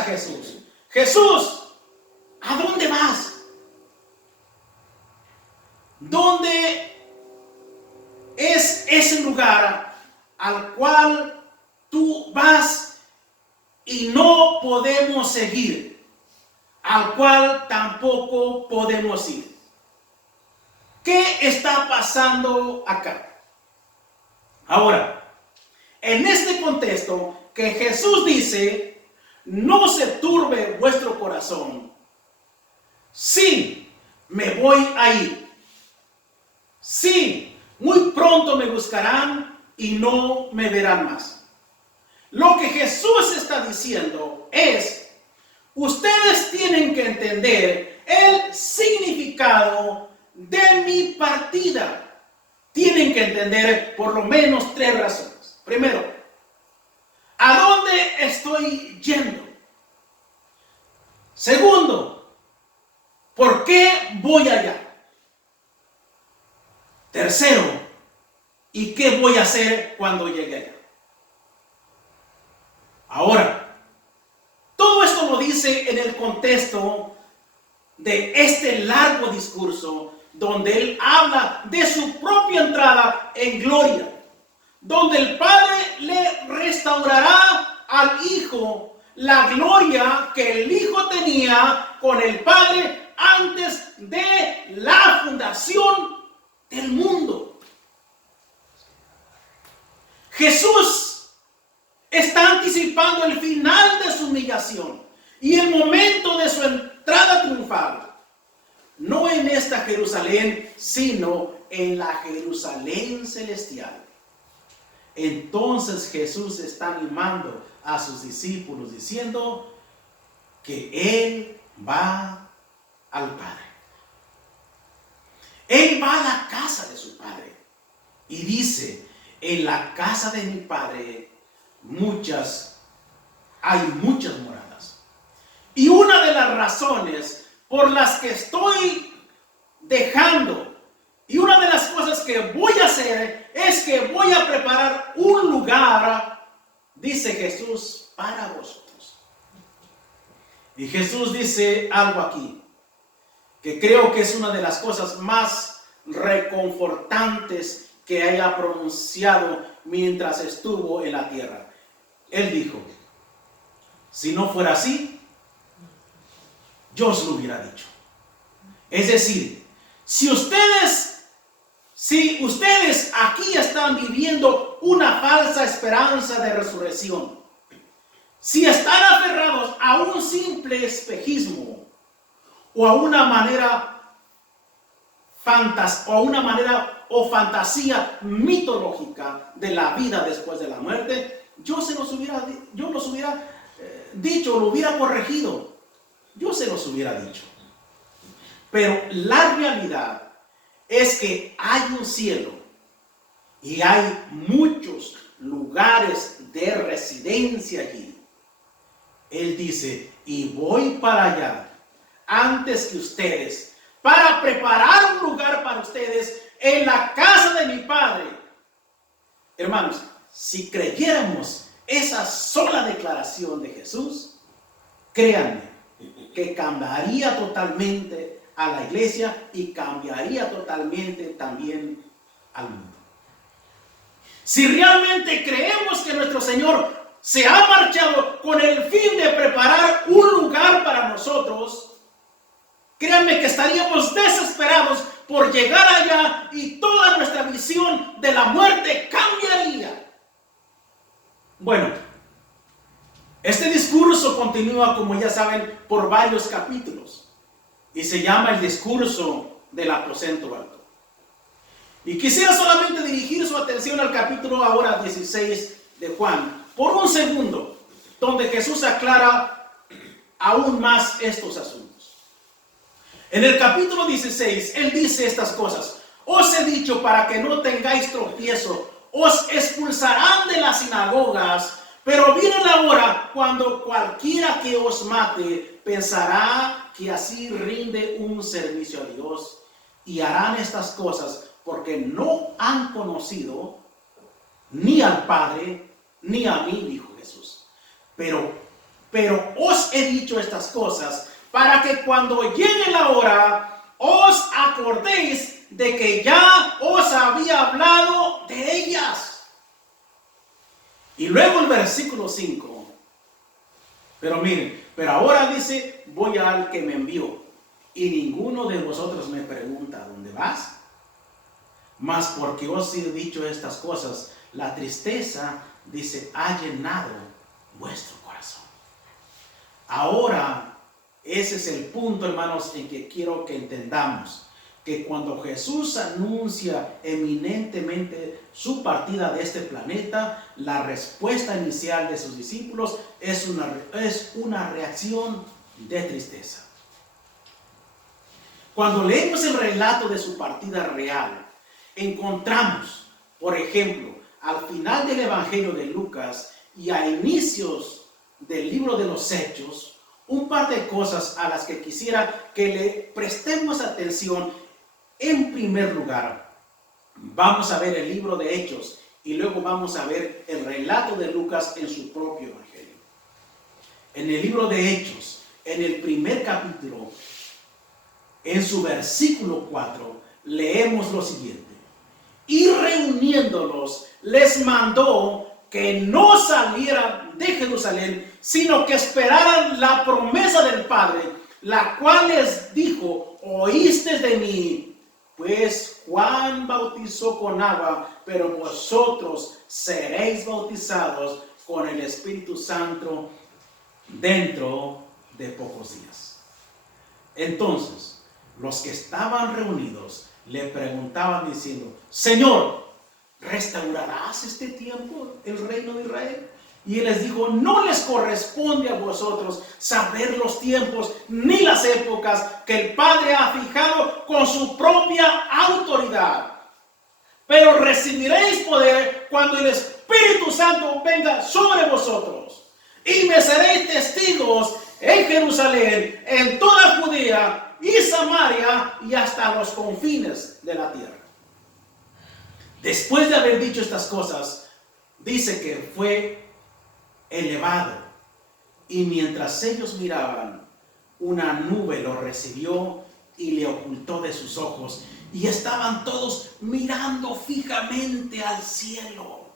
a Jesús: Jesús, ¿a dónde vas? ¿Dónde es ese lugar al cual tú vas y no podemos seguir, al cual tampoco podemos ir? ¿Qué está pasando acá? Ahora, en este contexto que Jesús dice: no se turbe vuestro corazón. Sí, me voy a ir. Sí, muy pronto me buscarán y no me verán más. Lo que Jesús está diciendo es: ustedes tienen que entender el significado de mi partida. Tienen que entender por lo menos 3 razones. Primero, ¿a dónde estoy yendo? Segundo, ¿por qué voy allá? Tercero, ¿y qué voy a hacer cuando llegue allá? Ahora, todo esto lo dice en el contexto de este largo discurso donde él habla de su propia entrada en gloria, donde el Padre le restaurará al Hijo la gloria que el Hijo tenía con el Padre antes de la fundación del mundo. Jesús está anticipando el final de su humillación y el momento de su entrada triunfal. No en esta Jerusalén, sino en la Jerusalén celestial. Entonces Jesús está animando a sus discípulos diciendo que Él va al Padre. Él va a la casa de su Padre. Y dice: en la casa de mi Padre hay muchas moradas. Y una de las razones por las que estoy dejando, y una de las cosas que voy a hacer, es que voy a preparar un lugar, dice Jesús, para vosotros. Y Jesús dice algo aquí que creo que es una de las cosas más reconfortantes que haya pronunciado mientras estuvo en la tierra. Él dijo: si no fuera así, yo os lo hubiera dicho. Es decir, si ustedes aquí están viviendo una falsa esperanza de resurrección, si están aferrados a un simple espejismo o a una manera fantasía mitológica de la vida después de la muerte, yo los hubiera dicho, lo hubiera corregido. Yo se los hubiera dicho. Pero la realidad es que hay un cielo y hay muchos lugares de residencia allí. Él dice: y voy para allá antes que ustedes, para preparar un lugar para ustedes en la casa de mi Padre. Hermanos, si creyéramos esa sola declaración de Jesús, créanme que cambiaría totalmente a la iglesia y cambiaría totalmente también al mundo. Si realmente creemos que nuestro Señor se ha marchado con el fin de preparar un lugar para nosotros, créanme que estaríamos desesperados por llegar allá y toda nuestra visión de la muerte cambiaría. Bueno, este discurso continúa, como ya saben, por varios capítulos y se llama el discurso del aposento alto. Y quisiera solamente dirigir su atención al capítulo ahora 16 de Juan por un segundo, donde Jesús aclara aún más estos asuntos. En el capítulo 16, Él dice estas cosas: os he dicho para que no tengáis tropiezo, os expulsarán de las sinagogas. Pero viene la hora cuando cualquiera que os mate pensará que así rinde un servicio a Dios, y harán estas cosas porque no han conocido ni al Padre ni a mí, dijo Jesús. Pero Pero os he dicho estas cosas para que cuando llegue la hora os acordéis de que ya os había hablado de ellas. Y luego el versículo 5. Pero miren, pero ahora dice, voy al que me envió. Y ninguno de vosotros me pregunta, ¿dónde vas? Mas porque os he dicho estas cosas, la tristeza, dice, ha llenado vuestro corazón. Ahora, ese es el punto, hermanos, en que quiero que entendamos. Que cuando Jesús anuncia eminentemente su partida de este planeta, la respuesta inicial de sus discípulos es una reacción de tristeza. Cuando leemos el relato de su partida real, encontramos, por ejemplo, al final del Evangelio de Lucas y a inicios del libro de los Hechos, un par de cosas a las que quisiera que le prestemos atención. En primer lugar, vamos a ver el libro de Hechos y luego vamos a ver el relato de Lucas en su propio Evangelio. En el libro de Hechos, en el primer capítulo, en su versículo 4, leemos lo siguiente. Y reuniéndolos, les mandó que no salieran de Jerusalén, sino que esperaran la promesa del Padre, la cual les dijo, oísteis de mí. Pues Juan bautizó con agua, pero vosotros seréis bautizados con el Espíritu Santo dentro de pocos días. Entonces, los que estaban reunidos le preguntaban diciendo, Señor, ¿restaurarás este tiempo el reino de Israel? Y él les dijo, no les corresponde a vosotros saber los tiempos ni las épocas que el Padre ha fijado con su propia autoridad. Pero recibiréis poder cuando el Espíritu Santo venga sobre vosotros. Y me seréis testigos en Jerusalén, en toda Judea y Samaria y hasta los confines de la tierra. Después de haber dicho estas cosas, dice que fue elevado, y mientras ellos miraban, una nube lo recibió y le ocultó de sus ojos, y estaban todos mirando fijamente al cielo.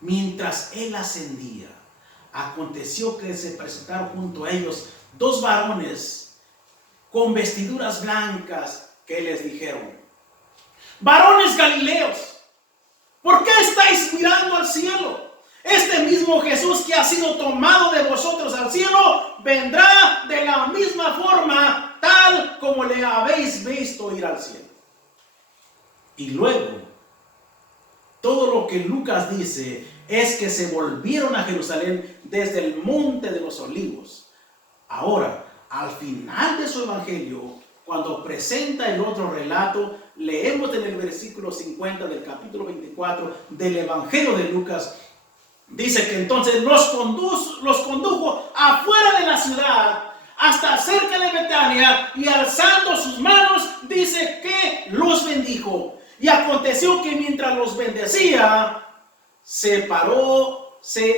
Mientras él ascendía, aconteció que se presentaron junto a ellos dos varones con vestiduras blancas que les dijeron, varones galileos, ¿por qué estáis mirando al cielo? Este mismo Jesús que ha sido tomado de vosotros al cielo, vendrá de la misma forma, tal como le habéis visto ir al cielo. Y luego, todo lo que Lucas dice es que se volvieron a Jerusalén desde el monte de los olivos. Ahora, al final de su evangelio, cuando presenta el otro relato, leemos en el versículo 50 del capítulo 24 del evangelio de Lucas. Dice que entonces los condujo afuera de la ciudad hasta cerca de Betania y alzando sus manos dice que los bendijo. Y aconteció que mientras los bendecía, se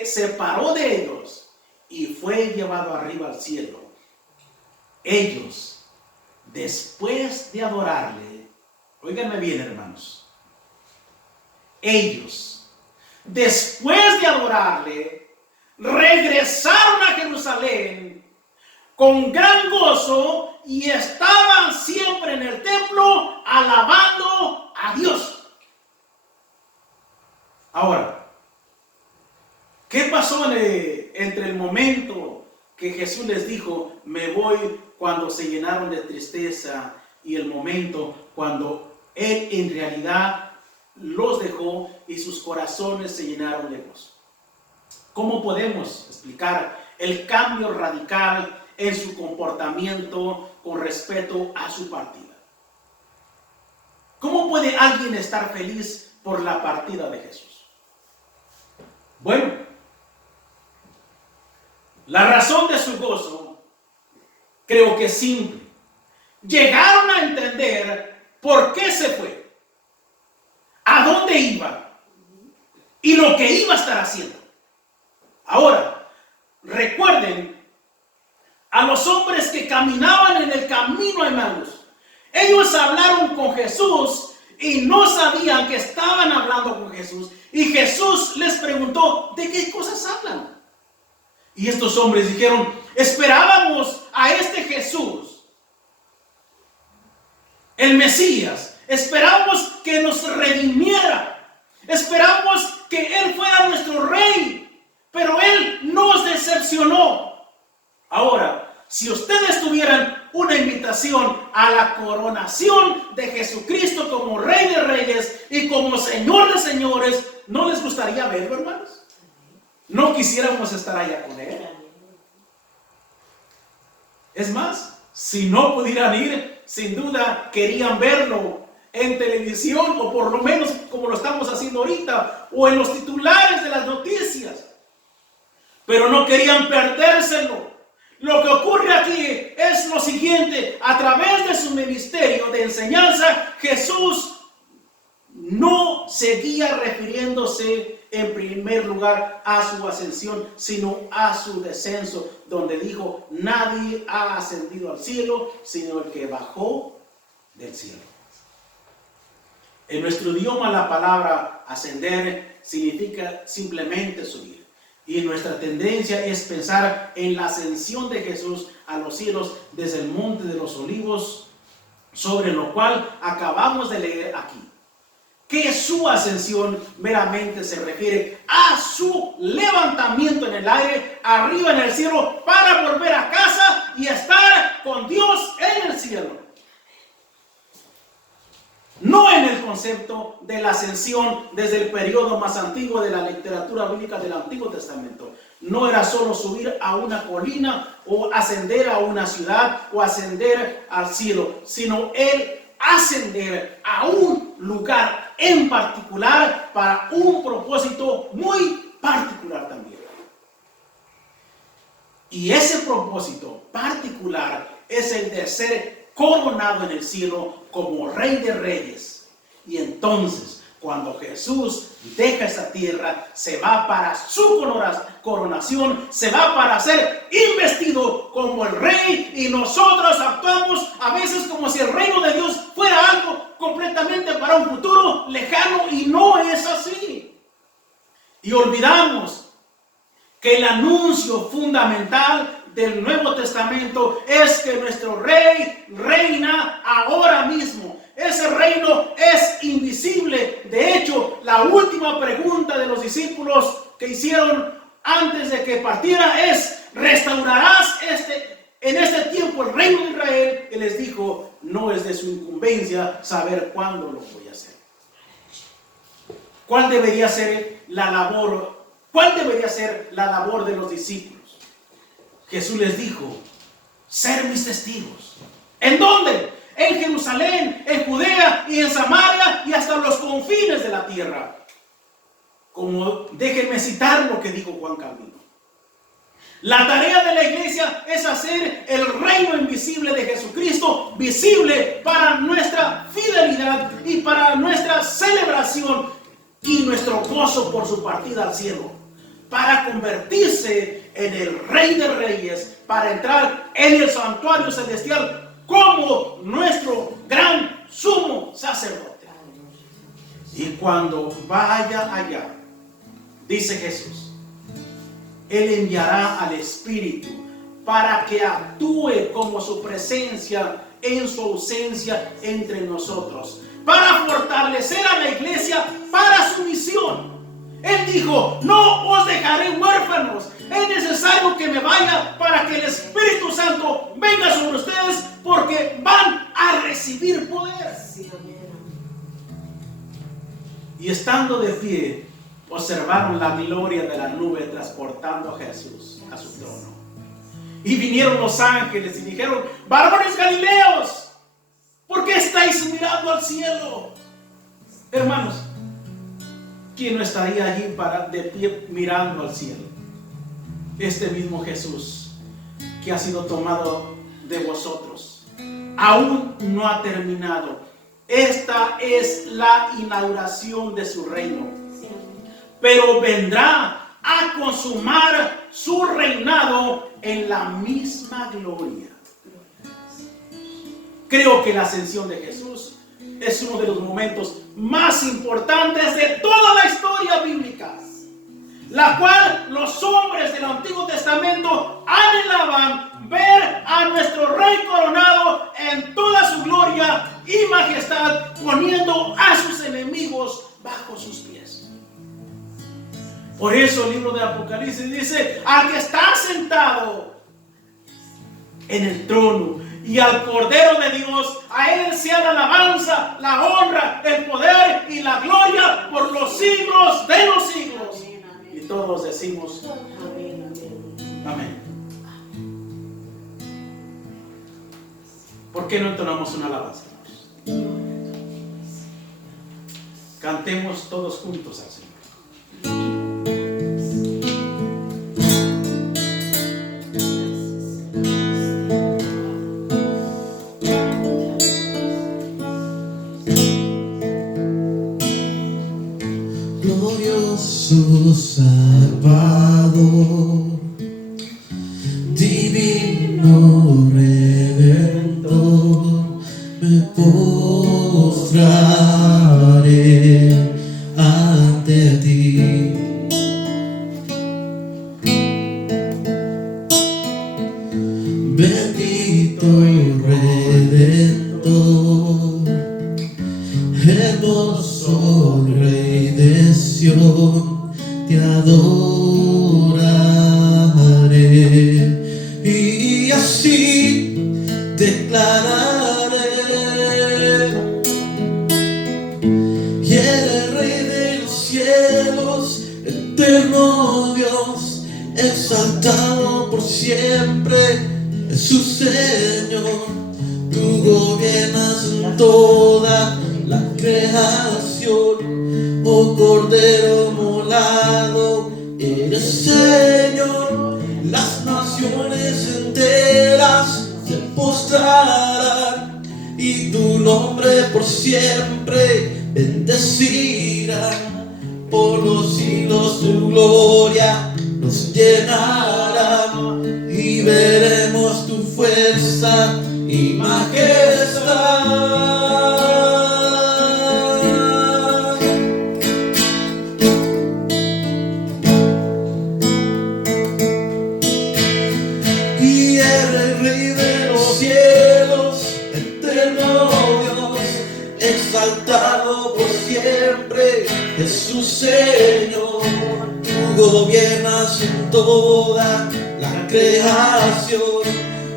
separó de ellos y fue llevado arriba al cielo. Ellos, después de adorarle, óiganme bien, hermanos, ellos, después de adorarle, regresaron a Jerusalén con gran gozo y estaban siempre en el templo alabando a Dios. Ahora, ¿qué pasó entre el momento que Jesús les dijo, me voy, cuando se llenaron de tristeza, y el momento cuando Él en realidad los dejó y sus corazones se llenaron de gozo? ¿Cómo podemos explicar el cambio radical en su comportamiento con respecto a su partida? ¿Cómo puede alguien estar feliz por la partida de Jesús? Bueno, la razón de su gozo creo que es simple. Llegaron a entender por qué se fue, a dónde iba y lo que iba a estar haciendo. Ahora, recuerden a los hombres que caminaban en el camino a Emaús. Ellos hablaron con Jesús y no sabían que estaban hablando con Jesús. Y Jesús les preguntó, ¿de qué cosas hablan? Y estos hombres dijeron, esperábamos a este Jesús, el Mesías. Esperábamos que nos redimiera. Esperábamos que Él fuera nuestro rey. Pero Él nos decepcionó. Ahora, si ustedes tuvieran una invitación a la coronación de Jesucristo como Rey de Reyes y como Señor de Señores, ¿no les gustaría verlo, hermanos? ¿No quisiéramos estar allá con Él? Es más, si no pudieran ir, sin duda querían verlo en televisión, o por lo menos como lo estamos haciendo ahorita, o en los titulares de las noticias. Pero no querían perdérselo. Lo que ocurre aquí es lo siguiente: a través de su ministerio de enseñanza, Jesús no seguía refiriéndose en primer lugar a su ascensión, sino a su descenso, donde dijo, nadie ha ascendido al cielo, sino el que bajó del cielo. En nuestro idioma la palabra ascender significa simplemente subir. Y nuestra tendencia es pensar en la ascensión de Jesús a los cielos desde el monte de los olivos, sobre lo cual acabamos de leer aquí. Que su ascensión meramente se refiere a su levantamiento en el aire, arriba en el cielo, para volver a casa y estar con Dios en el cielo. No en el concepto de la ascensión desde el periodo más antiguo de la literatura bíblica del Antiguo Testamento. No era solo subir a una colina o ascender a una ciudad o ascender al cielo, sino el ascender a un lugar en particular para un propósito muy particular también. Y ese propósito particular es el de ser coronado en el cielo como Rey de Reyes. Y entonces, cuando Jesús deja esa tierra, se va para su coronación, se va para ser investido como el Rey, y nosotros actuamos a veces como si el reino de Dios fuera algo completamente para un futuro lejano, y no es así. Y olvidamos que el anuncio fundamental del Nuevo Testamento es que nuestro Rey reina ahora mismo. Ese reino es invisible. De hecho, la última pregunta de los discípulos que hicieron antes de que partiera es: ¿restaurarás en este tiempo el reino de Israel? Y les dijo: no es de su incumbencia saber cuándo lo voy a hacer. ¿Cuál debería ser la labor? ¿Cuál debería ser la labor de los discípulos? Jesús les dijo: ser mis testigos. ¿En dónde? En Jerusalén, en Judea y en Samaria y hasta los confines de la tierra. Como déjenme citar lo que dijo Juan Calvino. La tarea de la iglesia es hacer el reino invisible de Jesucristo visible para nuestra fidelidad y para nuestra celebración y nuestro gozo por su partida al cielo, para convertirse en el Rey de Reyes, para entrar en el santuario celestial como nuestro gran sumo sacerdote. Y cuando vaya allá, dice Jesús, Él enviará al Espíritu para que actúe como su presencia en su ausencia entre nosotros, para fortalecer a la iglesia para su misión. Él dijo: no os dejaré huérfanos. Es necesario que me vaya para que el Espíritu Santo venga sobre ustedes, porque van a recibir poder. Y estando de pie, observaron la gloria de la nube transportando a Jesús a su trono. Y vinieron los ángeles y dijeron: varones galileos, ¿por qué estáis mirando al cielo? Hermanos, ¿quién no estaría allí de pie mirando al cielo? Este mismo Jesús que ha sido tomado de vosotros aún no ha terminado. Esta es la inauguración de su reino. Pero vendrá a consumar su reinado en la misma gloria. Creo que la ascensión de Jesús es uno de los momentos más importantes de toda la historia bíblica, la cual los hombres del Antiguo Testamento anhelaban ver a nuestro Rey coronado en toda su gloria y majestad, poniendo a sus enemigos bajo sus pies. Por eso el libro de Apocalipsis dice: al que está sentado en el trono y al Cordero de Dios, a él sea la alabanza, la honra, el poder y la gloria por los siglos de los siglos. Y todos decimos amén. Amén. ¿Por qué no entonamos una alabanza? Cantemos todos juntos al Señor. Glorioso Salvador, divino Redentor, me postraré ante ti. Bendito Redentor, hermoso Rey de Sión, te adoraré y así declararé: y eres Rey de los cielos, eterno Dios, exaltado por siempre, Jesús Señor. Tú gobiernas en toda la creación, oh Cordero molado, eres Señor. Las naciones enteras se postrarán y tu nombre por siempre bendecirán. Por los siglos tu gloria nos llenará y veremos tu fuerza y majestad. Y eres Rey de los cielos, eterno Dios, exaltado por siempre, Jesús Señor. Tú gobiernas en toda la creación,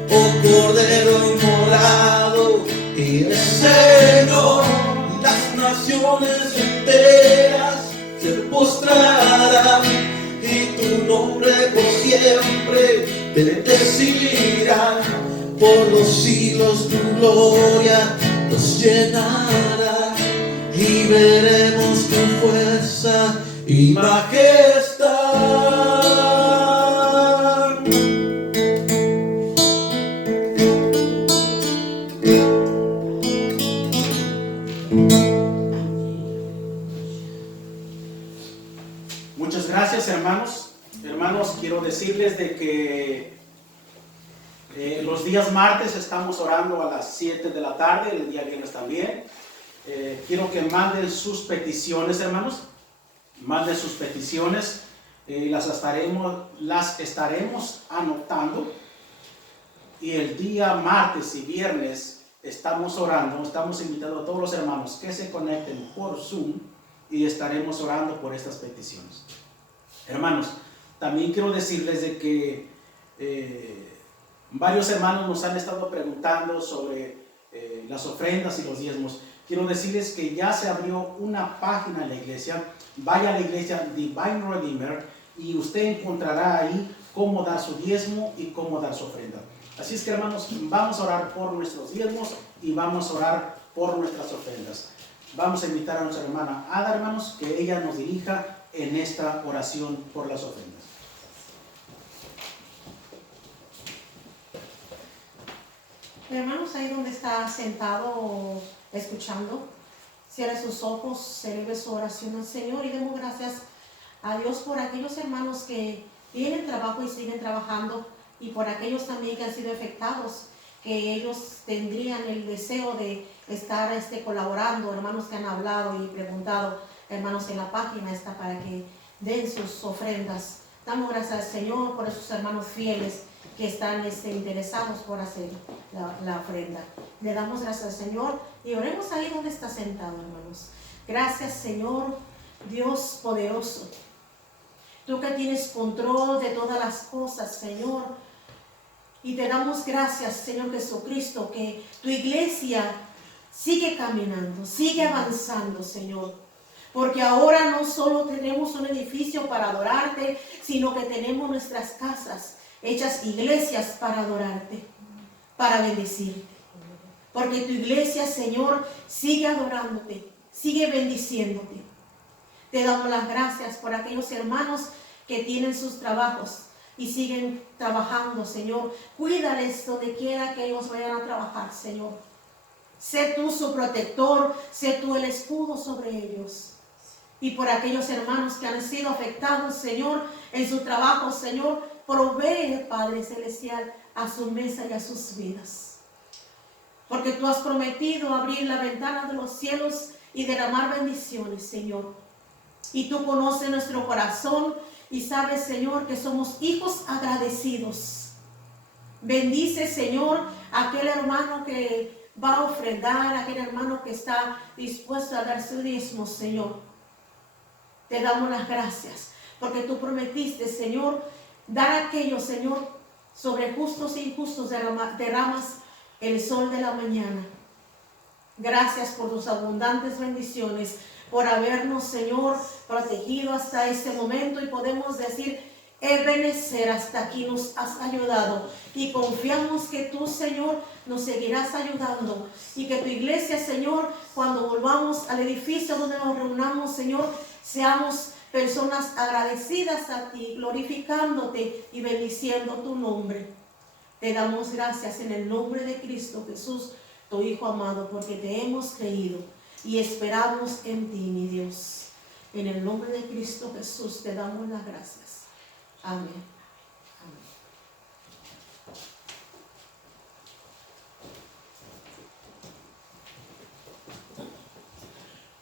oh Cordero inmolado, eres Señor. Las naciones enteras se postrarán y tu nombre por siempre bendecirán. Por los siglos tu gloria nos llenará y veremos tu fuerza y majestad. Muchas gracias, hermanos. Hermanos, quiero decirles de que los días martes estamos orando a las 7 de la tarde, el día viernes también. Quiero que manden sus peticiones, hermanos. Manden sus peticiones. Las estaremos anotando. Y el día martes y viernes estamos orando. Estamos invitando a todos los hermanos que se conecten por Zoom y estaremos orando por estas peticiones. Hermanos, también quiero decirles de que varios hermanos nos han estado preguntando sobre las ofrendas y los diezmos. Quiero decirles que ya se abrió una página en la iglesia. Vaya a la iglesia Divine Redeemer y usted encontrará ahí cómo dar su diezmo y cómo dar su ofrenda. Así es que, hermanos, vamos a orar por nuestros diezmos y vamos a orar por nuestras ofrendas. Vamos a invitar a nuestra hermana Ada, hermanos, que ella nos dirija en esta oración por las ofrendas. Hermanos, ahí donde está sentado escuchando, cierre sus ojos, eleve su oración al Señor y demos gracias A Dios por aquellos hermanos que tienen trabajo y siguen trabajando, y por aquellos también que han sido afectados, que ellos tendrían el deseo de estar colaborando, hermanos que han hablado y preguntado, hermanos en la página está para que den sus ofrendas. Damos gracias al Señor por esos hermanos fieles que están interesados por hacer la ofrenda. Le damos gracias al Señor y oremos ahí donde está sentado, hermanos. Gracias, Señor, Dios poderoso. Tú que tienes control de todas las cosas, Señor. Y te damos gracias, Señor Jesucristo, que tu iglesia sigue caminando, sigue avanzando, Señor. Porque ahora no solo tenemos un edificio para adorarte, sino que tenemos nuestras casas hechas iglesias para adorarte, para bendecirte. Porque tu iglesia, Señor, sigue adorándote, sigue bendiciéndote. Te damos las gracias por aquellos hermanos que tienen sus trabajos y siguen trabajando, Señor. Cuídales donde quiera que ellos vayan a trabajar, Señor. Sé tú su protector, sé tú el escudo sobre ellos. Y por aquellos hermanos que han sido afectados, Señor, en su trabajo, Señor, provee, Padre Celestial, a su mesa y a sus vidas. Porque tú has prometido abrir la ventana de los cielos y derramar bendiciones, Señor. Y tú conoces nuestro corazón y sabes, Señor, que somos hijos agradecidos. Bendice, Señor, a aquel hermano que va a ofrendar, a aquel hermano que está dispuesto a dar su diezmo, Señor. Te damos las gracias, porque tú prometiste, Señor, dar a aquellos, Señor, sobre justos e injustos derramas el sol de la mañana. Gracias por tus abundantes bendiciones, por habernos, Señor, protegido hasta este momento y podemos decir, Ebenezer, hasta aquí nos has ayudado y confiamos que tú, Señor, nos seguirás ayudando y que tu iglesia, Señor, cuando volvamos al edificio donde nos reunamos, Señor, seamos personas agradecidas a ti, glorificándote y bendiciendo tu nombre. Te damos gracias en el nombre de Cristo Jesús, tu Hijo amado, porque te hemos creído y esperamos en ti, mi Dios. En el nombre de Cristo Jesús te damos las gracias. Amén. Amén.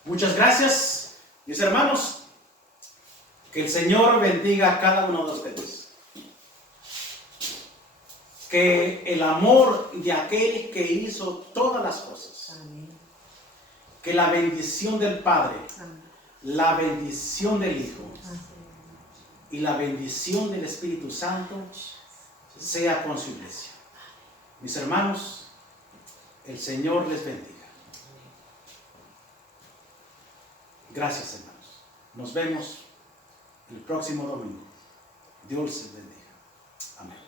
Muchas gracias, mis hermanos. Que el Señor bendiga a cada uno de ustedes. Que el amor de aquel que hizo todas las cosas. Amén. Que la bendición del Padre, Amén. la bendición del Hijo Amén. y la bendición del Espíritu Santo sea con su iglesia. Mis hermanos, el Señor les bendiga. Gracias, hermanos. Nos vemos el próximo domingo. Dios les bendiga. Amén.